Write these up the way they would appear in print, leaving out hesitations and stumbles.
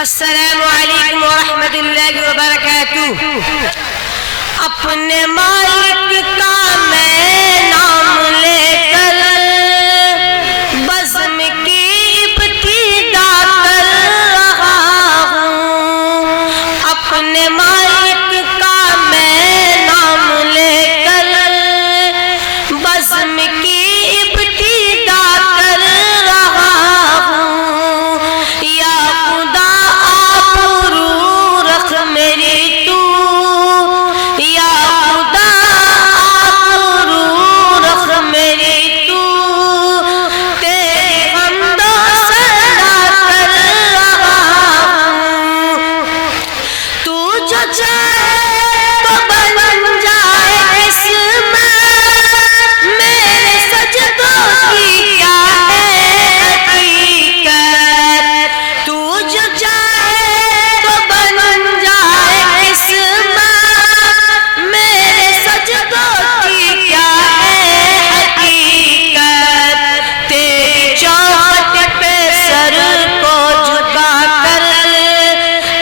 السلام علیکم ورحمۃ اللہ وبرکاتہ۔ اپنے مالک کا میں نام لے کر بزم کی ابتدا کر رہا ہوں۔ اپنے مالک کا میں نام لے کر بزم کی ابتدا کر رہا ہوں۔ یا خدا آپ روح رکھ میری تو، یا خدا آپ روح رکھ میری تو، تیری حمد و ثنا کر رہا ہوں۔ تو جو چاہے تو بن جائے اس میں، میرے سجدوں کی کیا ہے حقیقت۔ تو جو چاہے تو بن جائے اس میں، میرے سجدوں کی کیا ہے حقیقت۔ تیری چوکھٹ پہ سر کو جھکا کر،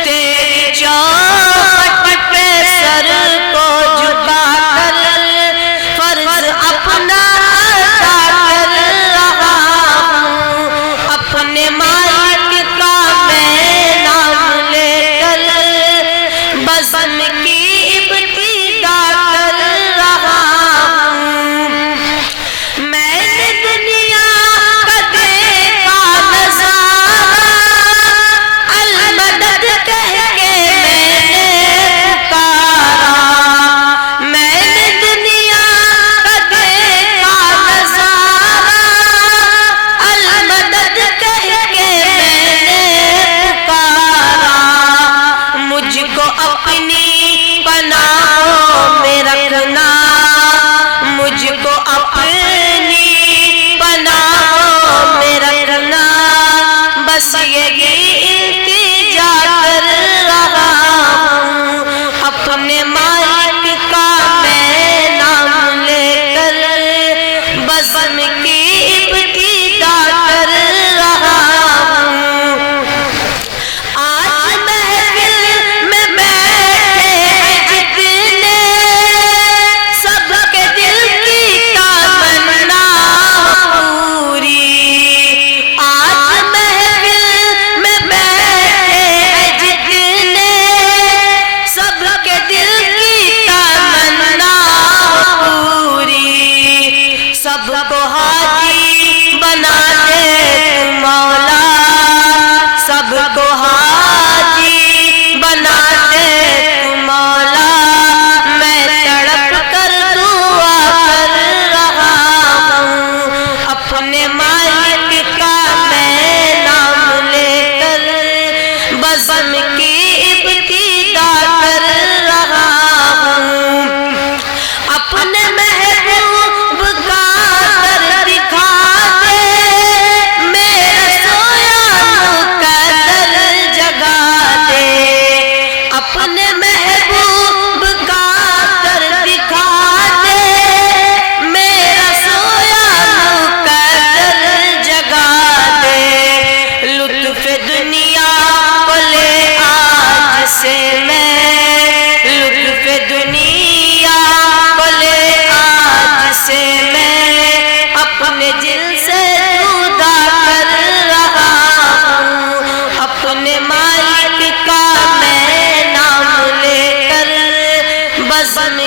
تیری چوکھٹ پہ سر کو جھکا کر فرض اپنا ادا کر رہا ہوں۔ اپنے مالک کا میں نام لے کر بزم کی ابتدا کر رہا ہوں۔ میں نے دنیا کا دیکھا نظارہ، المدد کہہ کے میں نے پکارا۔ میں نے دنیا کا دیکھا نظارہ، المدد کہہ کے میں نے پکارا۔ مجھ کو اپنی پناہوں میں رکھنا، مجھ کو اپنی پناہوں میں رکھنا، بس یہی التجا کر رہا ہوں۔ اپنے مالک کا میں نام لے کر بزم کی ابتدا کر رہا ہوں۔ آج محفل میں بیٹھے ہیں جتنے، سب کے دل کی تمنا پوری۔ آج محفل میں بیٹھے ہیں جتنے، سب کے دل کی تمنا پوری۔ سب کو حاجی بنا دے تو مولا، سب کو حاجی بنا دے تو مولا۔ میں تڑپ کر دعا کر رہا ہوں۔ اپنے مالک کا میں نام لے کر بزم کی ابتدا کر رہا ہوں۔ اپنے محبوب کا در دکھا دے، میرا سویا مقدر جگا دے۔ اپنے محبوب کا در دکھا دے، میرا سویا مقدر جگا دے۔ لطف دنیا کو لے آج سے میں، لطف دنیا کو لے آج سے میں، اپنے دل سے جدا کر رہا ہوں۔ اپنے مالک کا میں نام لے کر بزم